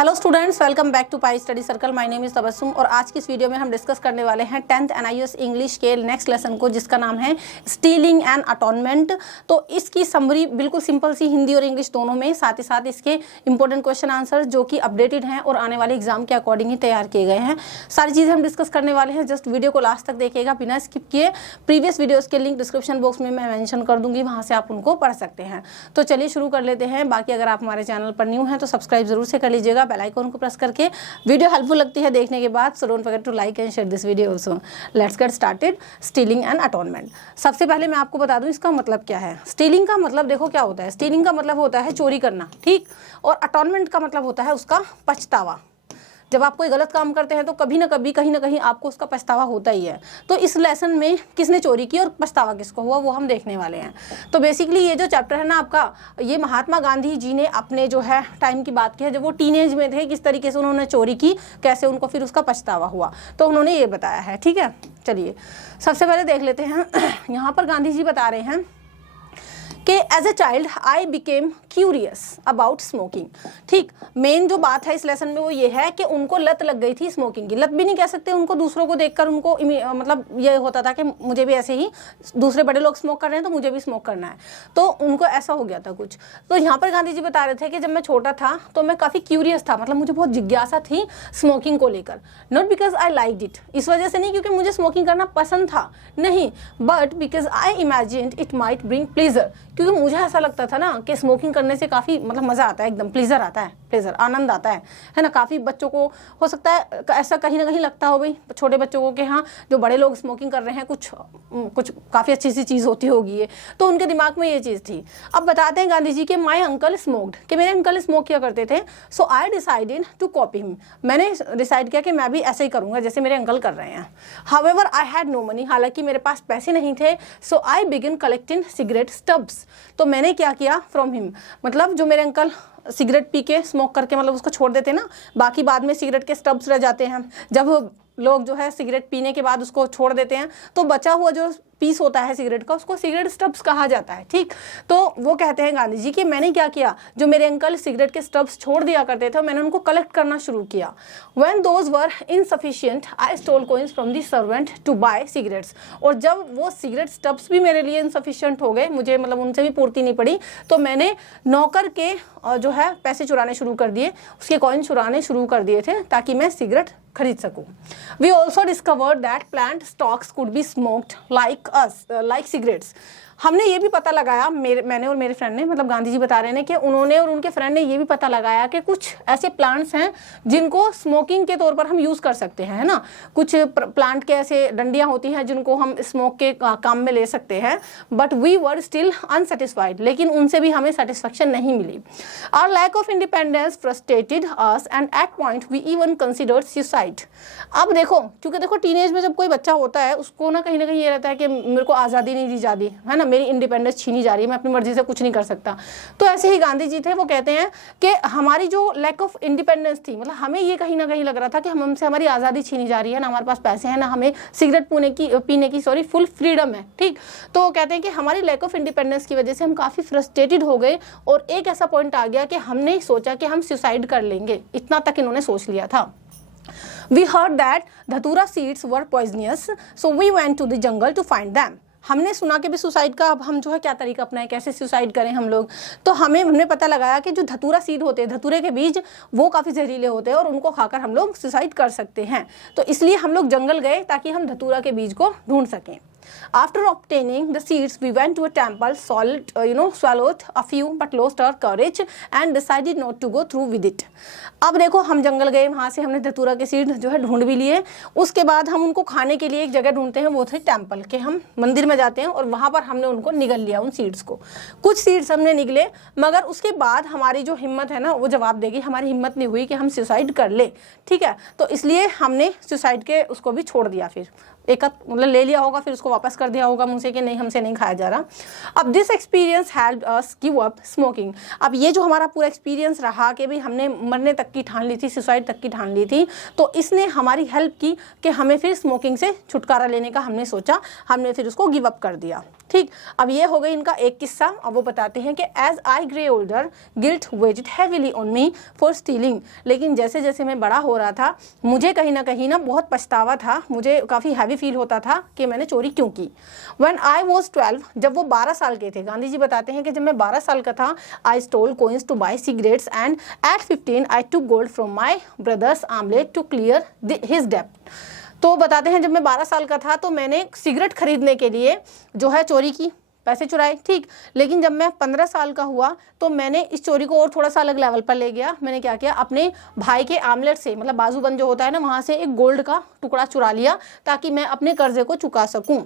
Hello students, welcome back to Pi Study Circle. My name is Tabassum और आज की इस वीडियो में हम डिस्कस करने वाले हैं 10th NIOS इंग्लिश के नेक्स्ट लेसन को, जिसका नाम है स्टीलिंग एंड अटॉनमेंट। तो इसकी समरी बिल्कुल सिंपल सी हिंदी और इंग्लिश दोनों में, साथ ही साथ इसके इंपॉर्टेंट क्वेश्चन आंसर जो कि अपडेटेड हैं और आने वाले एग्जाम के अकॉर्डिंग ही तैयार किए गए हैं। सारी चीज़ें हम डिस्कस करने वाले हैं। जस्ट वीडियो को लास्ट तक देखिएगा बिना स्किप किए। प्रीवियस वीडियोज़ के लिंक डिस्क्रिप्शन बॉक्स में मैं मेंशन कर दूंगी, वहाँ से आप उनको पढ़ सकते हैं। तो चलिए शुरू कर लेते हैं। बाकी अगर आप हमारे चैनल पर न्यू हैं तो सब्सक्राइब जरूर से कर लीजिएगा, बेल आइकन को प्रेस करके। वीडियो हेल्पफुल लगती है देखने के बाद, so don't forget to like and share this video also. Let's get started. Stealing and atonement. सबसे पहले मैं आपको बता दूं इसका मतलब क्या है। स्टीलिंग का मतलब देखो क्या होता है। स्टीलिंग का मतलब होता है चोरी करना, ठीक। और अटॉनमेंट का मतलब होता है उसका पछतावा। जब आप कोई गलत काम करते हैं तो कभी ना कभी कहीं ना कहीं आपको उसका पछतावा होता ही है। तो इस लेसन में किसने चोरी की और पछतावा किसको हुआ वो हम देखने वाले हैं। तो बेसिकली ये जो चैप्टर है ना आपका, ये महात्मा गांधी जी ने अपने जो है टाइम की बात की है, जब वो टीनेज में थे, किस तरीके से उन्होंने चोरी की, कैसे उनको फिर उसका पछतावा हुआ, तो उन्होंने ये बताया है। ठीक है, चलिए सबसे पहले देख लेते हैं। यहाँ पर गांधी जी बता रहे हैं कि as a child I became curious about smoking. ठीक, मेन जो बात है इस लेसन में वो ये है कि उनको लत लग गई थी स्मोकिंग की। लत भी नहीं कह सकते, उनको दूसरों को देखकर उनको मतलब ये होता था कि मुझे भी ऐसे ही, दूसरे बड़े लोग स्मोक कर रहे हैं तो मुझे भी स्मोक करना है, तो उनको ऐसा हो गया था कुछ। तो यहाँ पर गांधी जी बता रहे थे कि जब मैं छोटा था तो मैं काफ़ी क्यूरियस था, मतलब मुझे बहुत जिज्ञासा थी स्मोकिंग को लेकर। Not because I like it, इस वजह से नहीं क्योंकि मुझे स्मोकिंग करना पसंद था, नहीं, but because I imagined it might bring pleasure, क्योंकि मुझे ऐसा लगता था ना कि स्मोकिंग करने से काफ़ी मतलब मज़ा आता है, एकदम प्लेजर आता है, प्लेजर आनंद आता है ना। काफ़ी बच्चों को हो सकता है ऐसा कहीं ना कहीं लगता हो भाई, छोटे बच्चों को कि हाँ जो बड़े लोग स्मोकिंग कर रहे हैं कुछ काफ़ी अच्छी सी चीज़ होती होगी ये, तो उनके दिमाग में ये चीज़ थी। अब बताते हैं गांधी जी के माई अंकल स्मोक्ड, कि मेरे अंकल स्मोक किया करते थे। So I decided to copy him, मैंने डिसाइड किया कि मैं भी ऐसे ही करूँगा जैसे मेरे अंकल कर रहे हैं। However I had no money, हालांकि मेरे पास पैसे नहीं थे। So I begin collecting cigarette stubs, तो मैंने क्या किया फ्रॉम हिम, मतलब जो मेरे अंकल सिगरेट पी के स्मोक करके मतलब उसको छोड़ देते ना, बाकी बाद में सिगरेट के स्टब्स रह जाते हैं। जब लोग जो है सिगरेट पीने के बाद उसको छोड़ देते हैं तो बचा हुआ जो पीस होता है सिगरेट का, उसको सिगरेट स्टब्स कहा जाता है। ठीक, तो वो कहते हैं गांधी जी कि मैंने क्या किया, जो मेरे अंकल सिगरेट के स्टब्स छोड़ दिया करते थे मैंने उनको कलेक्ट करना शुरू किया। When those were insufficient I stole coins from the servant to buy cigarettes, और जब वो सिगरेट स्टब्स भी मेरे लिए इनसफिशिएंट हो गए, मुझे मतलब उनसे भी पूर्ति नहीं पड़ी, तो मैंने नौकर के जो है पैसे चुराने शुरू कर दिए, उसके कॉइन चुराने शुरू कर दिए थे ताकि मैं सिगरेट खरीद सकूं। We also discovered that plant stalks could be smoked like cigarettes. हमने ये भी पता लगाया, मैंने और मेरे फ्रेंड ने, मतलब गांधी जी बता रहे हैं कि उन्होंने और उनके फ्रेंड ने ये भी पता लगाया कि कुछ ऐसे प्लांट्स हैं जिनको स्मोकिंग के तौर पर हम यूज़ कर सकते हैं, है ना। कुछ प्लांट के ऐसे डंडियाँ होती हैं जिनको हम स्मोक के काम में ले सकते हैं, but we were still unsatisfied, लेकिन उनसे भी हमें सेटिस्फेक्शन नहीं मिली। Our lack of independence frustrated us and at point we even considered suicide. अब देखो, क्योंकि देखो टीनेज में जब कोई बच्चा होता है उसको ना कहीं ये रहता है कि मेरे को आज़ादी नहीं दी जा रही है ना, मेरी इंडिपेंडेंस छीनी जा रही है, मैं अपनी मर्जी से कुछ नहीं कर सकता। तो ऐसे ही गांधी जी थे, वो कहते हैं कि हमारी जो लैक ऑफ इंडिपेंडेंस थी, मतलब हमें ये कहीं ना कहीं लग रहा था कि हमसे हमारी आज़ादी छीनी जा रही है, ना हमारे पास पैसे हैं, ना हमें सिगरेट पीने की फुल फ्रीडम है। ठीक, तो वो कहते हैं कि हमारी लैक ऑफ इंडिपेंडेंस की वजह से हम काफ़ी फ्रस्ट्रेटेड हो गए और एक ऐसा पॉइंट आ गया कि हमने सोचा कि हम सुसाइड कर लेंगे, इतना तक इन्होंने सोच लिया था। We heard that धतूरा seeds were poisonous, so we went to the jungle to find them. हमने सुना कि भी सुसाइड का अब हम जो है क्या तरीका अपनाएं, कैसे सुसाइड करें हम लोग, तो हमने पता लगाया कि जो धतूरा सीड होते हैं, धतूरे के बीज, वो काफ़ी जहरीले होते हैं और उनको खाकर हम लोग सुसाइड कर सकते हैं। तो इसलिए हम लोग जंगल गए ताकि हम धतूरा के बीज को ढूंढ सकें। After obtaining the seeds, we went to a temple, swallowed a few, but lost our courage and decided not to go through with it. अब देखो, हम जंगल गए, वहाँ से हमने धतूरा के सीड जो है ढूंढ भी लिए। उसके बाद हम उनको खाने के लिए एक जगह ढूंढते हैं, वो थे टेम्पल के। हम मंदिर में जाते हैं और वहाँ पर हमने उनको निगल लिया, उन सीड्स को। कुछ सीड्स हमने निगले, मगर उसके बाद हमारी जो हिम्मत है ना वो जवाब देगी, हमारी हिम्मत नहीं हुई कि हम सुसाइड कर ले। ठीक है, तो इसलिए हमने सुसाइड के उसको भी छोड़ दिया, फिर एक मतलब ले लिया होगा, फिर उसको वापस कर दिया होगा मुझसे कि नहीं, हमसे नहीं खाया जा रहा। अब this experience helped us give up smoking. अब ये जो हमारा पूरा एक्सपीरियंस रहा कि भाई हमने मरने तक की ठान ली थी, सुसाइड तक की ठान ली थी, तो इसने हमारी हेल्प की कि हमें फिर स्मोकिंग से छुटकारा लेने का हमने सोचा, हमने फिर उसको गिव अप कर दिया। ठीक, अब ये हो गई इनका एक किस्सा। अब वो बताते हैं कि as I grew older guilt weighed heavily on me for stealing. लेकिन जैसे जैसे मैं बड़ा हो रहा था मुझे कहीं ना बहुत पछतावा था, मुझे काफ़ी हैवी फील होता था कि मैंने चोरी क्यों की। व्हेन आई वॉज 12, जब वो 12 साल के थे, गांधी जी बताते हैं कि जब मैं 12 साल का था, I stole coins to buy cigarettes and at 15 I took gold from my brother's armlet to clear his डेब्ट। तो बताते हैं जब मैं 12 साल का था तो मैंने सिगरेट खरीदने के लिए जो है चोरी की, पैसे चुराए। ठीक, लेकिन जब मैं 15 साल का हुआ तो मैंने इस चोरी को और थोड़ा सा अलग लेवल पर ले गया। मैंने क्या किया, अपने भाई के आमलेट से, मतलब बाजूबंद जो होता है ना, वहाँ से एक गोल्ड का टुकड़ा चुरा लिया ताकि मैं अपने कर्जे को चुका सकूँ।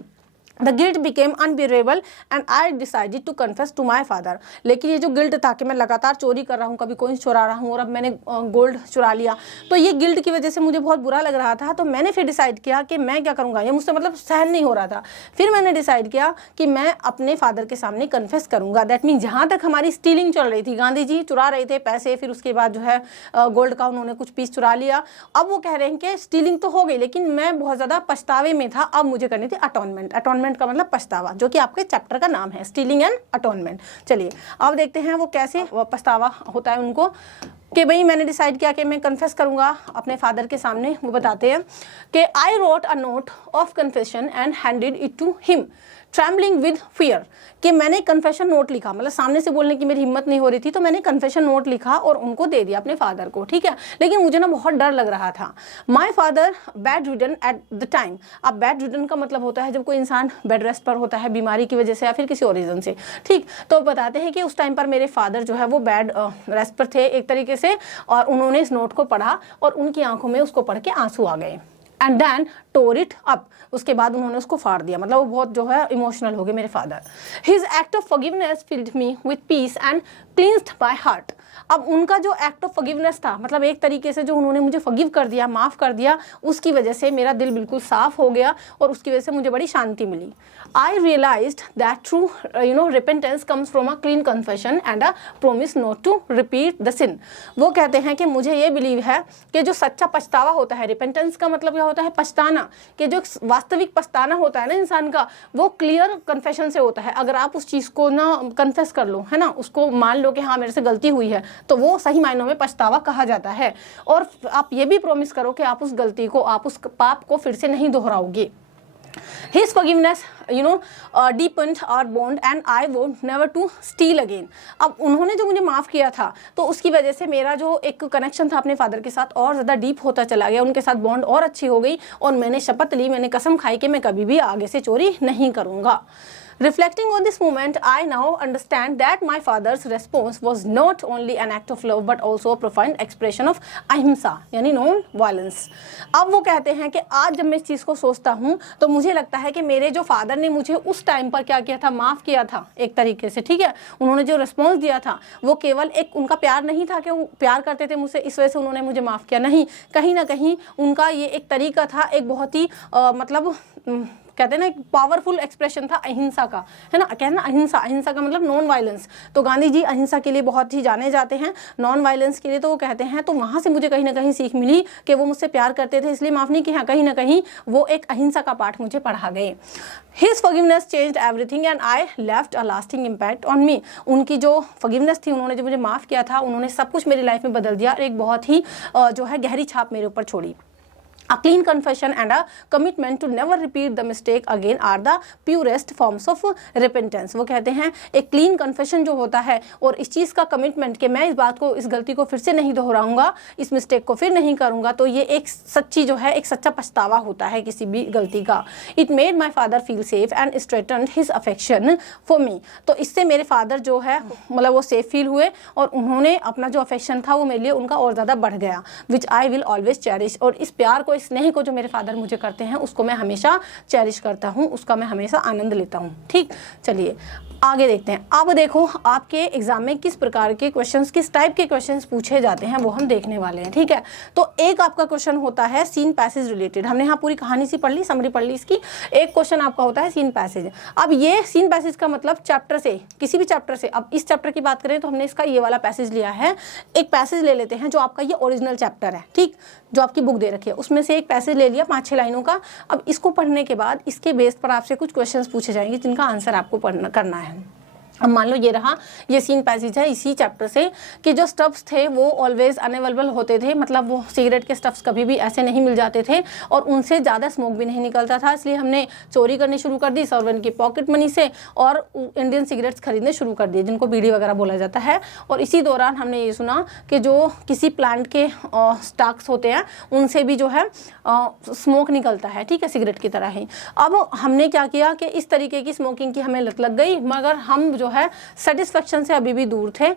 The guilt became unbearable and I decided to confess to my father। लेकिन ये जो गिल्ट था कि मैं लगातार चोरी कर रहा हूँ, कभी कोई चुरा रहा हूँ और अब मैंने गोल्ड चुरा लिया, तो ये गिल्ट की वजह से मुझे बहुत बुरा लग रहा था। तो मैंने फिर डिसाइड किया कि मैं क्या करूँगा, ये मुझसे मतलब सहन नहीं हो रहा था। फिर मैंने डिसाइड किया कि मैं अपने फादर के सामने कन्फेस करूँगा। दैट मीन जहाँ तक हमारी स्टीलिंग चल रही थी, गांधी जी चुरा रहे थे पैसे, फिर उसके बाद जो है गोल्ड का उन्होंने कुछ पीस चुरा लिया। अब वो कह रहे हैं कि स्टीलिंग तो हो गई लेकिन मैं बहुत ज़्यादा पछतावे में था, अब मुझे करनी थी अटॉनमेंट। अटॉनमेंट का मतलब पछतावा, जो कि आपके चैप्टर का नाम है, स्टीलिंग एंड अटॉनमेंट। चलिए अब देखते हैं वो कैसे पछतावा होता है उनको, कि भाई मैंने डिसाइड किया कि मैं कन्फेस करूंगा अपने फादर के सामने। वो बताते हैं कि I wrote a note of confession and handed it to him trembling with fear. कि मैंने कन्फेशन नोट लिखा, मतलब सामने से बोलने की मेरी हिम्मत नहीं हो रही थी, तो मैंने कन्फेशन नोट लिखा और उनको दे दिया अपने फादर को। ठीक है, लेकिन मुझे ना बहुत डर लग रहा था। My father bed ridden at the time. अब बेड रिडन का मतलब होता है जब कोई इंसान बेड रेस्ट पर होता है बीमारी की वजह से या फिर किसी और रीजन से। ठीक, तो बताते हैं कि उस टाइम पर मेरे फादर जो है वो बेड रेस्ट पर थे एक तरीके से, और उन्होंने इस नोट को पढ़ा और उनकी आंखों में उसको पढ़ के आंसू आ गए। And then tore it up, उसके बाद उन्होंने उसको फाड़ दिया। मतलब वो बहुत जो है इमोशनल हो गए मेरे father. His act of forgiveness filled me with peace and cleansed my heart. अब उनका जो एक्ट ऑफ फॉरगिवनेस था, मतलब एक तरीके से जो उन्होंने मुझे फॉरगिव कर दिया, माफ़ कर दिया, उसकी वजह से मेरा दिल बिल्कुल साफ हो गया और उसकी वजह से मुझे बड़ी शांति मिली। I realised that true repentance comes from a clean confession and a promise not to repeat the sin. वो कहते हैं कि मुझे ये बिलीव है कि जो सच्चा पछतावा होता है, रिपेंटेंस का मतलब क्या होता है, पछताना, कि जो वास्तविक पछताना होता है ना इंसान का, वो क्लियर कन्फेशन से होता है। अगर आप उस चीज़ को ना कन्फेस कर लो, है ना, उसको मान लो कि हाँ मेरे से गलती हुई है, तो वो सही मायनों में पछतावा कहा जाता है। और आप ये भी प्रॉमिस करो कि आप उस गलती को, आप उस पाप को फिर से नहीं दोहराओगे। His forgiveness, deepened our bond and I vowed never to steal again। अब उन्होंने जो मुझे माफ़ किया था तो उसकी वजह से मेरा जो एक कनेक्शन था अपने फादर के साथ और ज़्यादा डीप होता चला गया, उनके साथ बॉन्ड और अच्छी हो गई और मैंने शपथ ली, मैंने कसम खाई कि मैं कभी भी आगे से चोरी नहीं करूँगा। Reflecting on this moment, I now understand that my father's response was not only an act of love but also a profound expression of ahimsa, यानी नॉन वायलेंस। अब वो कहते हैं कि आज जब मैं इस चीज़ को सोचता हूँ तो मुझे लगता है कि मेरे जो फादर ने मुझे उस टाइम पर क्या किया था, माफ़ किया था एक तरीके से। ठीक है, उन्होंने जो रिस्पॉन्स दिया था वो केवल एक उनका प्यार नहीं था कि वो प्यार करते थे मुझसे इस वजह से उन्होंने मुझे माफ़ किया, नहीं, कहीं ना कहीं उनका ये एक तरीका था, एक बहुत ही मतलब कहते हैं ना एक पावरफुल एक्सप्रेशन था अहिंसा का, है ना, कहना अहिंसा, अहिंसा का मतलब नॉन वायलेंस। तो गांधी जी अहिंसा के लिए बहुत ही जाने जाते हैं, नॉन वायलेंस के लिए तो वो कहते हैं। तो वहाँ से मुझे कहीं ना कहीं सीख मिली कि वो मुझसे प्यार करते थे इसलिए माफ़ नहीं किया, कहीं ना कहीं वो एक अहिंसा का पाठ मुझे पढ़ा गए। His forgiveness changed everything and I left a lasting impact on me। उनकी जो फॉरगिवनेस थी, उन्होंने जो मुझे माफ़ किया था, उन्होंने सब कुछ मेरी लाइफ में बदल दिया और एक बहुत ही जो है गहरी छाप मेरे ऊपर छोड़ी। A clean confession and a commitment to never repeat the mistake again are the purest forms of repentance। वो कहते हैं एक क्लीन कन्फेशन जो होता है और इस चीज़ का कमिटमेंट कि मैं इस बात को, इस गलती को फिर से नहीं दोहराऊंगा, इस मिस्टेक को फिर नहीं करूंगा, तो ये एक सच्ची जो है एक सच्चा पछतावा होता है किसी भी गलती का। It made my father feel safe and strengthened his affection for me। तो इससे मेरे फादर जो है मतलब वो सेफ फील हुए और उन्होंने अपना जो अफेक्शन था वो मेरे लिए उनका और ज़्यादा बढ़ गया। विच आई विल ऑलवेज चेरिश। और इस प्यार को, इस स्नेह को जो मेरे फादर मुझे करते हैं उसको मैं हमेशा चेरिश करता हूँ, उसका मैं हमेशा आनंद लेता हूँ। ठीक, चलिए आगे देखते हैं। अब देखो आपके एग्जाम में किस प्रकार के क्वेश्चंस, किस टाइप के क्वेश्चंस पूछे जाते हैं वो हम देखने वाले हैं, ठीक है। तो एक आपका क्वेश्चन होता है सीन पैसेज रिलेटेड, हमने यहाँ पूरी कहानी सी पढ़ ली, समरी पढ़ ली इसकी। एक क्वेश्चन आपका होता है सीन पैसेज। अब ये सीन पैसेज का मतलब चैप्टर से, किसी भी चैप्टर से, अब इस चैप्टर की बात करें तो हमने इसका ये वाला पैसेज लिया है। एक पैसेज ले लेते हैं जो आपका ये ओरिजिनल चैप्टर है, ठीक, जो आपकी बुक दे रखी है, उसमें से एक पैसेज ले लिया 5-6 लाइनों का। अब इसको पढ़ने के बाद इसके बेस पर आपसे कुछ क्वेश्चंस पूछे जाएंगे जिनका आंसर आपको करना है। अब मान लो ये रहा, ये सीन पैसेज है इसी चैप्टर से कि जो स्टफ्स थे वो ऑलवेज अनअवेलेबल होते थे, मतलब वो सिगरेट के स्टफ्स कभी भी ऐसे नहीं मिल जाते थे और उनसे ज़्यादा स्मोक भी नहीं निकलता था, इसलिए हमने चोरी करनी शुरू कर दी सर्वेंट की पॉकेट मनी से और इंडियन सिगरेट्स खरीदने शुरू कर दिए जिनको बीड़ी वगैरह बोला जाता है। और इसी दौरान हमने ये सुना कि जो किसी प्लांट के स्टॉक्स होते हैं उनसे भी जो है स्मोक निकलता है, ठीक है, सिगरेट की तरह ही। अब हमने क्या किया कि इस तरीके की स्मोकिंग की हमें लत लग गई, मगर हम जो है सेटिस्फेक्शन से अभी भी दूर थे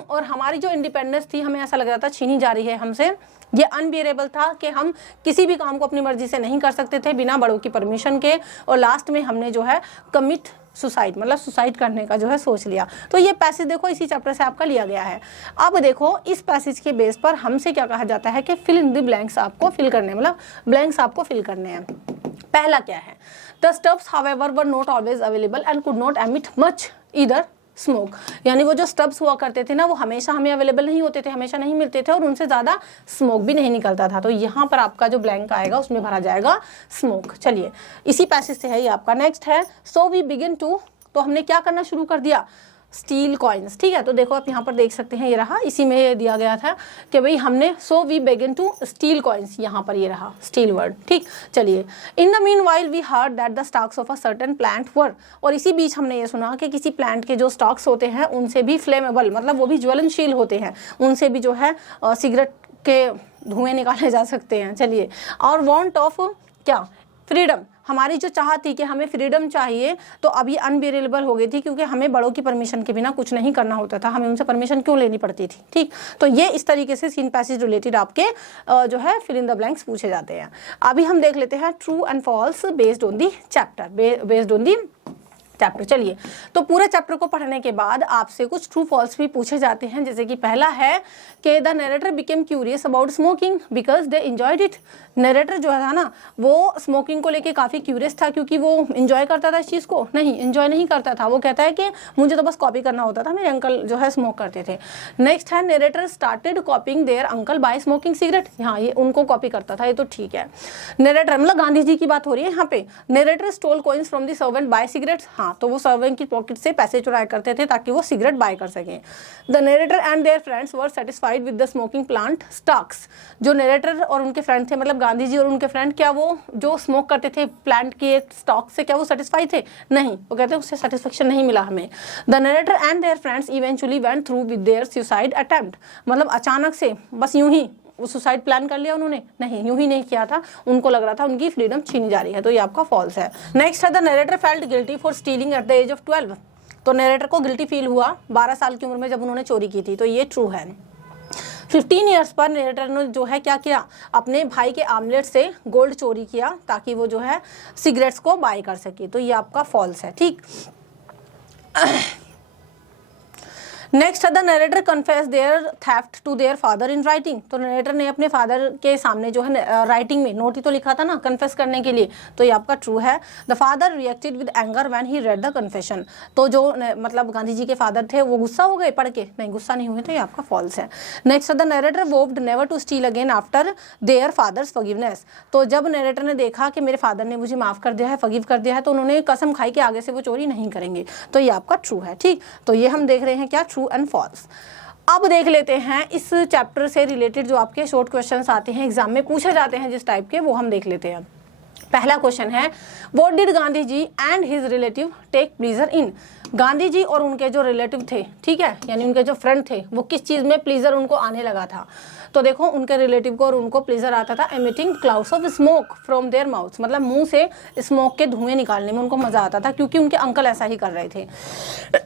और हमारी जो इंडिपेंडेंस थी हमें ऐसा लग रहा था छीनी जा रही है हमसे। ये अनबियरेबल था कि हम किसी भी काम को अपनी मर्जी से नहीं कर सकते थे बिना बड़ों की परमिशन के, और लास्ट में हमने जो है कमिट सुसाइड, मतलब सुसाइड करने का जो है सोच लिया। तो ये पैसेज देखो इसी चैप्टर से आपका लिया गया है। अब देखो इस पैसेज के बेस पर हमसे क्या कहा जाता है कि फिल इन द ब्लैंक्स आपको फिल करने हैं, मतलब ब्लैंक्स आपको फिल करने हैं। पहला क्या है, the stubs however were not always available and could not emit much either smoke, यानी वो जो स्टब्स हुआ करते थे ना वो हमेशा हमें अवेलेबल नहीं होते थे, हमेशा नहीं मिलते थे और उनसे ज़्यादा स्मोक भी नहीं निकलता था। तो यहाँ पर आपका जो ब्लैंक आएगा उसमें भरा जाएगा स्मोक। चलिए इसी पैसेज से है ये आपका। नेक्स्ट है सो वी बिगिन टू, तो हमने क्या करना शुरू कर दिया, स्टील कॉइन्स, ठीक है। तो देखो आप यहाँ पर देख सकते हैं, ये रहा, इसी में ये दिया गया था कि भाई हमने so we begin to steal coins, यहाँ पर ये रहा स्टील वर्ड, ठीक। चलिए in the meanwhile we heard that the stalks of a certain plant were, और इसी बीच हमने ये सुना कि किसी प्लांट के जो स्टॉक्स होते हैं उनसे भी फ्लेमेबल, मतलब वो भी ज्वलनशील होते हैं, उनसे भी जो है सिगरेट के धुएं निकाले जा सकते हैं। चलिए, और वांट ऑफ क्या, फ्रीडम, हमारी जो चाह थी कि हमें फ्रीडम चाहिए तो अब ये अनबियरेबल हो गई थी क्योंकि हमें बड़ों की परमिशन के बिना कुछ नहीं करना होता था, हमें उनसे परमिशन क्यों लेनी पड़ती थी, ठीक। तो ये इस तरीके से सीन पैसेज रिलेटेड आपके जो है फिल इन द ब्लैंक्स पूछे जाते हैं। अभी हम देख लेते हैं true and false based on the chapter, based on the chapter. चलिए, तो पूरे चैप्टर को पढ़ने के बाद आपसे कुछ ट्रू फॉल्स भी पूछे जाते हैं, जैसे कि पहला है कि the narrator became curious about smoking because they enjoyed it. Narrator जो है ना वो स्मोकिंग को लेके काफ़ी क्यूरियस था क्योंकि वो एंजॉय करता था इस चीज़ को, नहीं एंजॉय नहीं करता था, वो कहता है कि मुझे तो बस कॉपी करना होता था, मेरे अंकल जो है स्मोक करते थे। नेक्स्ट है narrator started copying their uncle by smoking cigarette, हाँ ये उनको कॉपी करता था, ये तो ठीक है। नरेटर मतलब गांधी जी की बात हो रही है यहाँ पे। Narrator stole coins from the servant buy cigarettes, हाँ तो वो सर्वेंट की पॉकेट से पैसे चुराया करते थे ताकि वो सिगरेट बाय कर सकें। The narrator and their friends were satisfied with the smoking plant stocks, जो नरेटर और उनके फ्रेंड थे, मतलब गांधी जी और उनके फ्रेंड, क्या वो जो स्मोक करते थे प्लांट की एक स्टॉक से क्या वो सेटिस्फाइड थे? नहीं, वो कहते हैं उससे सेटिस्फेक्शन नहीं मिला हमें। The narrator and their friends eventually went through with their suicide attempt, मतलब अचानक से बस यूं ही वो सुसाइड प्लान कर लिया उन्होंने? नहीं, यूं ही नहीं किया था, उनको लग रहा था उनकी फ्रीडम छीनी जा रही है, तो ये आपका फॉल्स है। नेक्स्ट है the narrator felt guilty for stealing at the age of 12, तो नरेटर को गिल्टी फील हुआ 12 साल की उम्र में जब उन्होंने चोरी की थी, तो ये ट्रू है। 15 ईयर्स पर नरेटर ने जो है क्या किया, अपने भाई के आमलेट से गोल्ड चोरी किया ताकि वो जो है सिगरेट्स को बाय कर सके, तो ये आपका फॉल्स है, ठीक। नेक्स्ट है the narrator confess their theft to their father in writing, तो नरेटर ने अपने फादर के सामने जो है राइटिंग में नोट ही तो लिखा था ना कन्फेस करने के लिए, तो ये आपका ट्रू है। The father reacted with anger when he read the confession, तो जो मतलब गांधी जी के फादर थे वो गुस्सा हो गए पढ़ के? नहीं, गुस्सा नहीं हुए, तो ये आपका फॉल्स है। नेक्स्ट है the narrator vowed never to steal again after their father's forgiveness, तो जब नरेटर ने देखा कि मेरे फादर ने मुझे माफ़ कर दिया है, फॉरगिव कर दिया है, तो उन्होंने कसम खाई कि आगे से वो चोरी नहीं करेंगे, तो ये आपका ट्रू है, ठीक। तो ये हम देख रहे हैं क्या, ट्रू एंड फॉल्स। अब देख लेते हैं इस चैप्टर से रिलेटेड जो आपके शॉर्ट क्वेश्चंस आते हैं एग्जाम में पूछे जाते हैं जिस टाइप के, वो हम देख लेते हैं। पहला क्वेश्चन है what did Gandhi ji and his relative take pleasure in, Gandhi ji और उनके जो रिलेटिव थे, ठीक है, यानी उनके जो फ्रेंड थे, वो किस चीज़ में प्लीजर उनको आने लगा था? तो देखो उनके रिलेटिव को और उनको प्लीजर आता था emitting clouds of smoke from their mouth, मतलब मुंह से स्मोक के धुएं निकालने में उनको मजा आता था क्योंकि उनके अंकल ऐसा ही कर रहे थे।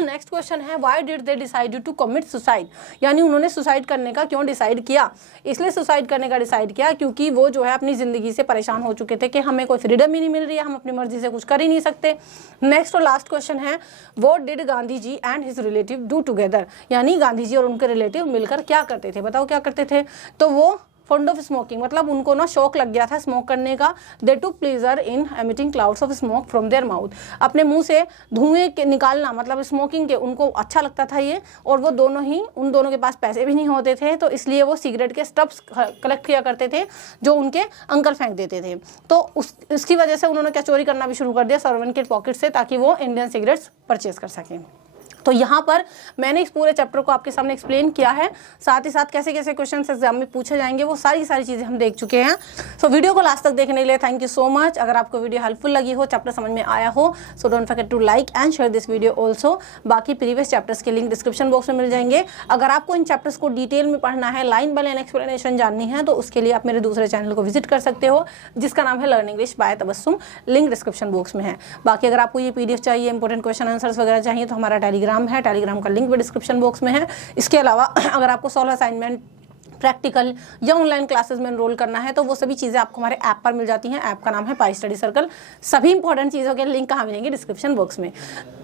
नेक्स्ट क्वेश्चन है why did they decide to commit suicide, यानी उन्होंने सुसाइड करने का क्यों डिसाइड किया। इसलिए सुसाइड करने का डिसाइड किया क्योंकि वो जो है अपनी ज़िंदगी से परेशान हो चुके थे कि हमें कोई फ्रीडम ही नहीं मिल रही है, हम अपनी मर्जी से कुछ कर ही नहीं सकते। नेक्स्ट और लास्ट क्वेश्चन है what did Gandhi ji and his relative do together, यानी गांधी जी और उनके रिलेटिव मिलकर क्या करते थे, बताओ क्या करते थे। तो वो फंड ऑफ स्मोकिंग, मतलब उनको ना शौक लग गया था स्मोक करने का। They took pleasure in emitting clouds of smoke from their mouth, अपने मुंह से धुएं के निकालना, मतलब स्मोकिंग के उनको अच्छा लगता था ये। और वो दोनों ही, उन दोनों के पास पैसे भी नहीं होते थे, तो इसलिए वो सिगरेट के स्टब्स कलेक्ट किया करते थे जो उनके अंकल फेंक देते थे। तो उसकी वजह से उन्होंने क्या चोरी करना भी शुरू कर दिया सर्वेंट के पॉकेट से, ताकि वो इंडियन सिगरेट्स परचेज कर सकें। तो यहाँ पर मैंने इस पूरे चैप्टर को आपके सामने एक्सप्लेन किया है, साथ ही साथ कैसे कैसे क्वेश्चंस एग्जाम में पूछे जाएंगे वो सारी चीज़ें हम देख चुके हैं। सो वीडियो को लास्ट तक देखने के लिए थैंक यू सो मच। अगर आपको वीडियो हेल्पफुल लगी हो, चैप्टर समझ में आया हो, so don't forget to like and share this video also. बाकी प्रीवियस चैप्टर्स के लिंक डिस्क्रिप्शन बॉक्स में मिल जाएंगे। अगर आपको इन चैप्टर्स को डिटेल में पढ़ना है, लाइन बाय लाइन एक्सप्लेनेशन जाननी है, तो उसके लिए आप मेरे दूसरे चैनल को विजिट कर सकते हो जिसका नाम है learn English by Tabassum, link description box में है। बाकी अगर आपको ये PDF चाहिए, इंपॉर्टेंट क्वेश्चन आंसर्स वगैरह चाहिए, तो हमारा टेलीग्राम है, टेलीग्राम का लिंक भी डिस्क्रिप्शन बॉक्स में है। इसके अलावा अगर आपको सॉल्व असाइनमेंट, प्रैक्टिकल या ऑनलाइन क्लासेस में एनरोल करना है, तो वो सभी चीज़ें आपको हमारे ऐप पर मिल जाती हैं। ऐप का नाम है पाई स्टडी सर्कल। सभी इंपॉर्टेंट चीज़ों के लिंक कहाँ मिलेंगे, डिस्क्रिप्शन बॉक्स में।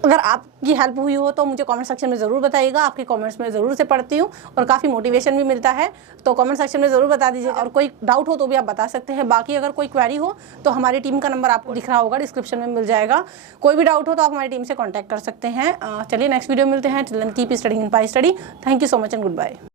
अगर आपकी हेल्प हुई हो तो मुझे कमेंट सेक्शन में ज़रूर बताइएगा, आपके कमेंट्स में ज़रूर से पढ़ती हूँ और काफ़ी मोटिवेशन भी मिलता है, तो कमेंट सेक्शन में ज़रूर बता दीजिएगा। और कोई डाउट हो तो भी आप बता सकते हैं। बाकी अगर कोई क्वेरी हो तो हमारी टीम का नंबर आपको दिख रहा होगा, डिस्क्रिप्शन में मिल जाएगा। कोई भी डाउट हो तो आप हमारी टीम से कॉन्टैक्ट कर सकते हैं। चलिए नेक्स्ट वीडियो मिलते हैं। Till then keep studying in Pi Study. Thank you so much and good bye.